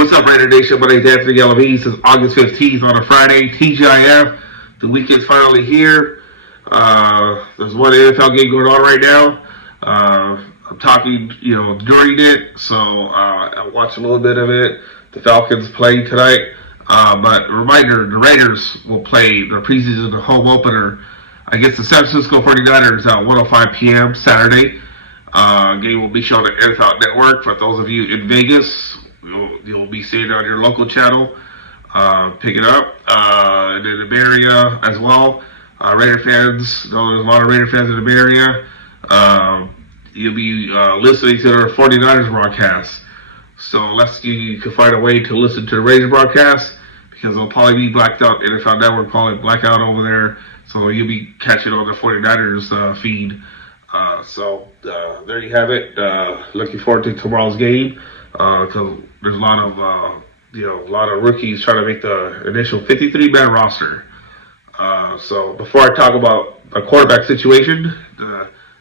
what's up, Raider Nation? My name's Anthony East. It's August 15th on a Friday. TGIF. The weekend's finally here. There's one NFL game going on right now. I'm talking, during it, so I watched a little bit of it. The Falcons played tonight. But reminder, the Raiders will play their preseason home opener against the San Francisco 49ers at 1:05 p.m. Saturday. Game will be shown at NFL Network. For those of you in Vegas, you'll be seeing it on your local channel. Pick it up. And in the Bay Area as well. Raider fans, there's a lot of Raider fans in the Bay Area. You'll be listening to the 49ers broadcast. So unless you can find a way to listen to the Raiders broadcast, because it'll probably be blacked out. NFL Network probably black out over there. So you'll be catching on the 49ers feed. So there you have it. Looking forward to tomorrow's game. Because there's a lot of rookies trying to make the initial 53-man roster. So before I talk about the quarterback situation,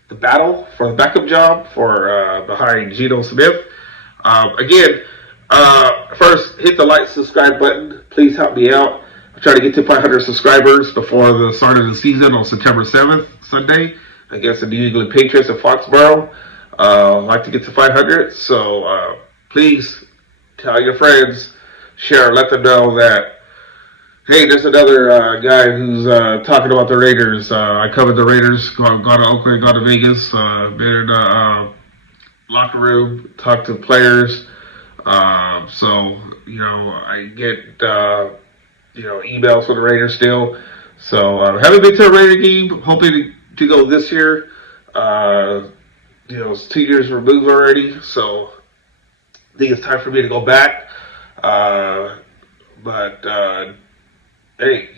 the battle for the backup job for behind Geno Smith. Again, first hit the like, subscribe button. Please help me out. I'm trying to get to 500 subscribers before the start of the season on September 7th, Sunday, against the New England Patriots in Foxborough. I'd like to get to 500, so please tell your friends, share, let them know that, hey, there's another guy who's talking about the Raiders. I covered the Raiders, gone to Oakland, gone to Vegas, been in the locker room, talked to players. So, I get, emails from the Raiders still. So, haven't been to a Raider game, hoping to go this year. It's 2 years removed already, so I think it's time for me to go back. Hey,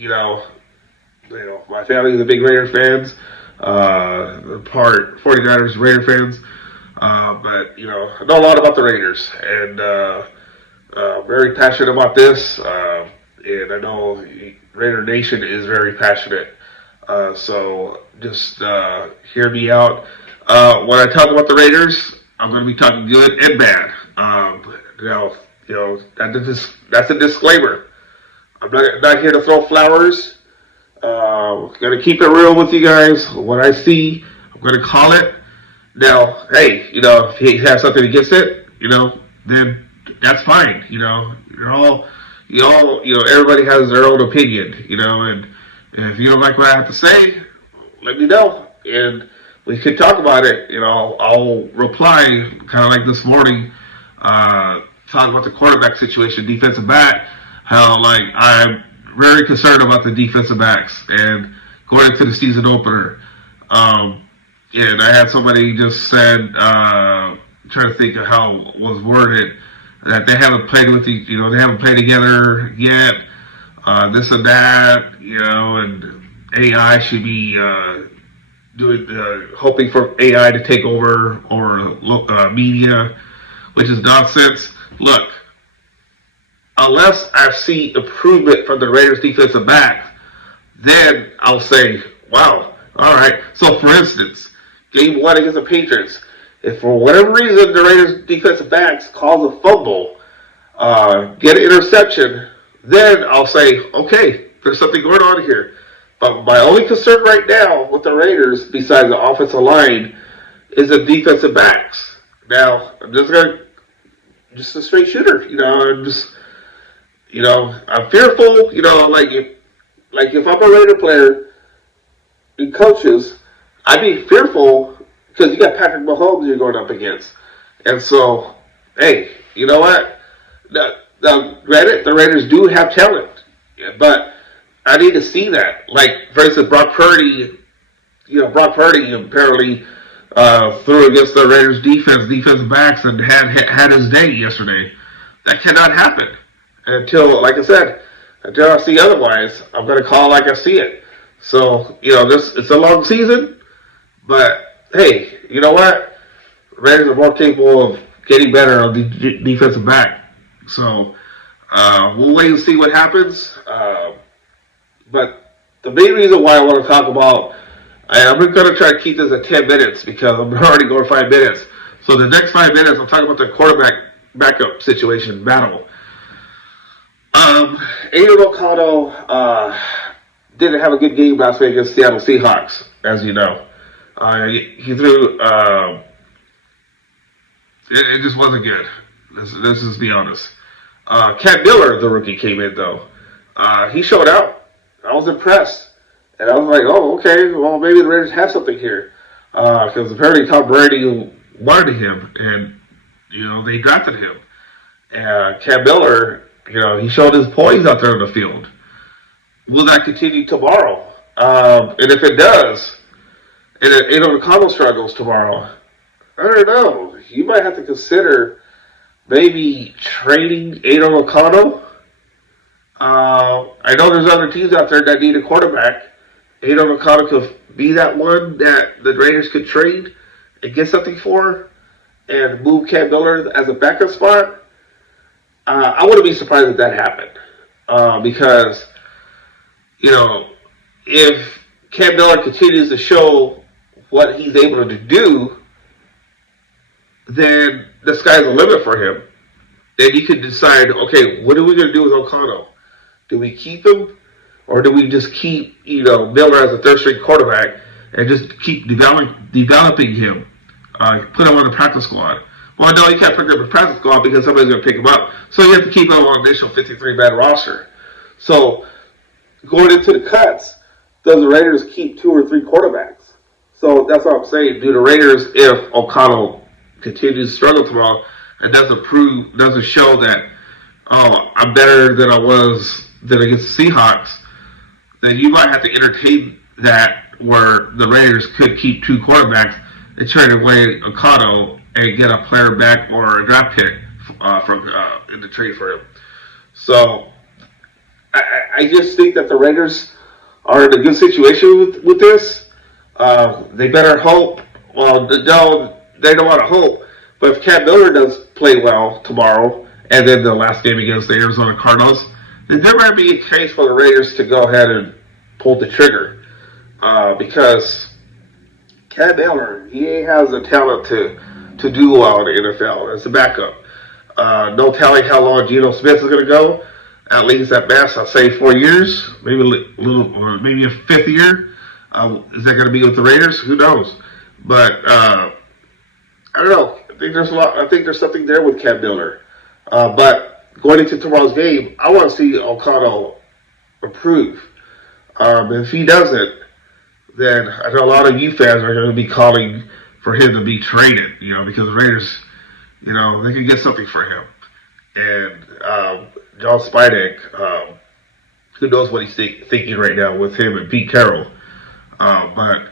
my family is a big Raider fans. Part 49ers Raider fans. But I know a lot about the Raiders, and very passionate about this. And I know Raider Nation is very passionate. So just hear me out. When I talk about the Raiders, I'm going to be talking good and bad. That's a disclaimer. I'm not here to throw flowers. Going to keep it real with you guys. What I see, I'm going to call it. Now, hey, if you have something against it, then that's fine. Everybody has their own opinion, and if you don't like what I have to say, let me know, and we could talk about it. I'll reply, kind of like this morning, talk about the quarterback situation, defensive back, how, I'm very concerned about the defensive backs, and going into the season opener, and I had somebody just said, trying to think of how it was worded, that they haven't played with they haven't played together yet, this and that, and AI should be hoping for AI to take over media, which is nonsense. Look, unless I see improvement from the Raiders defensive backs, then I'll say, wow, all right. So, for instance, game 1 against the Patriots, if for whatever reason the Raiders defensive backs cause a fumble, get an interception, then I'll say, okay, there's something going on here. But my only concern right now with the Raiders, besides the offensive line, is the defensive backs. Now, I'm just a straight shooter. I'm fearful. If I'm a Raider player and coaches, I'd be fearful because you got Patrick Mahomes you're going up against. And so, hey, you know what? Granted, the Raiders do have talent, but I need to see that. For instance, Brock Purdy apparently threw against the Raiders defensive backs, and had his day yesterday. That cannot happen until I see otherwise. I'm going to call like I see it. So, it's a long season, but hey, you know what? Raiders are more capable of getting better on the defensive back. So, we'll wait and see what happens. But the main reason why I want to talk about, I'm going to try to keep this at 10 minutes because I'm already going 5 minutes. So the next 5 minutes, I'll talk about the quarterback backup situation battle. Aidan O'Connell didn't have a good game last week against Seattle Seahawks, as you know. He threw. It just wasn't good. Let's just be honest. Cat Miller, the rookie, came in though. He showed out. I was impressed, and I was like, "Oh, okay. Well, maybe the Raiders have something here," because apparently Tom Brady wanted him, and they drafted him. And Cat Miller, he showed his poise out there in the field. Will that continue tomorrow? And if it does, and Aidan O'Connell struggles tomorrow, I don't know. You might have to consider maybe trading Aidan O'Connell. I know there's other teams out there that need a quarterback. Aidan O'Connell could be that one that the Raiders could trade and get something for and move Cam Miller as a backup spot. I wouldn't be surprised if that happened. Because, if Cam Miller continues to show what he's able to do, then the sky's the limit for him. Then you can decide, okay, what are we going to do with O'Connell? Do we keep him, or do we just keep Miller as a third-string quarterback and just keep developing him, put him on the practice squad? Well, no, you can't put him on the practice squad because somebody's going to pick him up. So you have to keep him on the initial 53-man roster. So going into the cuts, does the Raiders keep 2 or 3 quarterbacks? So that's what I'm saying. Do the Raiders, if O'Connell continues to struggle tomorrow and doesn't show that, I'm better than I was against the Seahawks, then you might have to entertain that where the Raiders could keep 2 quarterbacks and trade away O'Connell and get a player back or a draft pick in the trade for him. So I just think that the Raiders are in a good situation with this. They better hope. Well, no, they don't want to hope. But if Cam Miller does play well tomorrow, and then the last game against the Arizona Cardinals, then there might be a case for the Raiders to go ahead and pull the trigger. Because Cam Miller, he has the talent to do well in the NFL as a backup. No telling how long Geno Smith is going to go. At least at best, I'll say 4 years, maybe maybe a 5th year. Is that going to be with the Raiders? Who knows? But I don't know. I think there's something there with Cam Miller. But going into tomorrow's game, I want to see O'Connell improve. If he doesn't, then I know a lot of you fans are going to be calling for him to be traded. Because the Raiders, they can get something for him. And John Spidek, who knows what he's thinking right now with him and Pete Carroll. But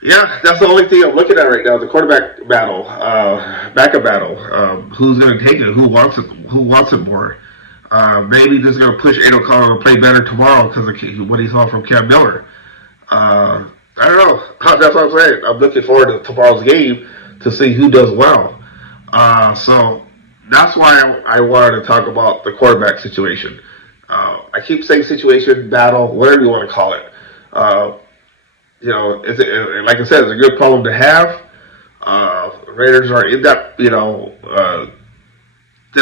yeah, that's the only thing I'm looking at right now: the quarterback battle, backup battle. Who's going to take it? Who wants it? Who wants it more? Maybe this is going to push Aidan O'Connell to play better tomorrow because of what he saw from Cam Miller. I don't know. That's what I'm saying. I'm looking forward to tomorrow's game to see who does well. So that's why I wanted to talk about the quarterback situation. I keep saying situation, battle, whatever you want to call it. Like I said, it's a good problem to have. Raiders are in that, they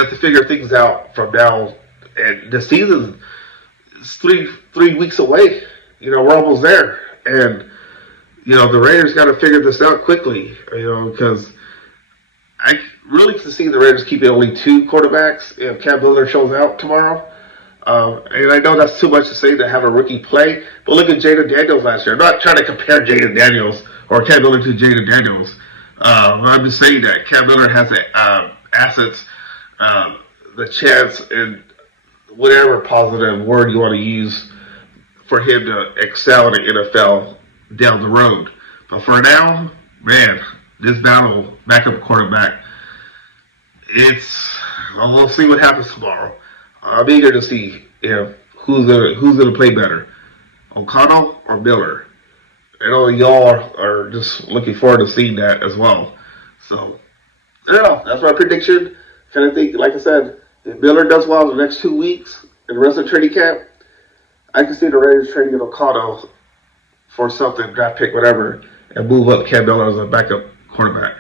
have to figure things out from now. And the season is three weeks away. We're almost there. And, the Raiders got to figure this out quickly, because I really can see the Raiders keeping only 2 quarterbacks if Cam Miller shows out tomorrow. And I know that's too much to say to have a rookie play, but look at Jaden Daniels last year. I'm not trying to compare Jaden Daniels or Cam Miller to Jaden Daniels. I'm just saying that Cam Miller has the assets, the chance, and whatever positive word you want to use for him to excel in the NFL down the road. But for now, man, this battle, backup quarterback, we'll see what happens tomorrow. I'm eager to see who's gonna play better, O'Connell or Miller. I know y'all are just looking forward to seeing that as well. So I don't know. That's my prediction. Kind of think, like I said, if Miller does well in the next 2 weeks and the rest of the training camp, I can see the Raiders trading O'Connell for something, draft pick, whatever, and move up Cam Miller as a backup quarterback.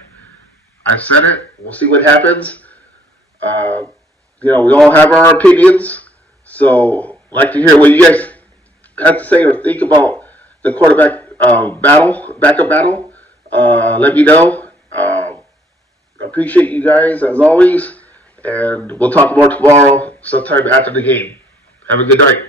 I said it. We'll see what happens. we all have our opinions. So, I'd like to hear what you guys have to say or think about the quarterback backup battle. Let me know. Appreciate you guys as always, and we'll talk more tomorrow, sometime after the game. Have a good night.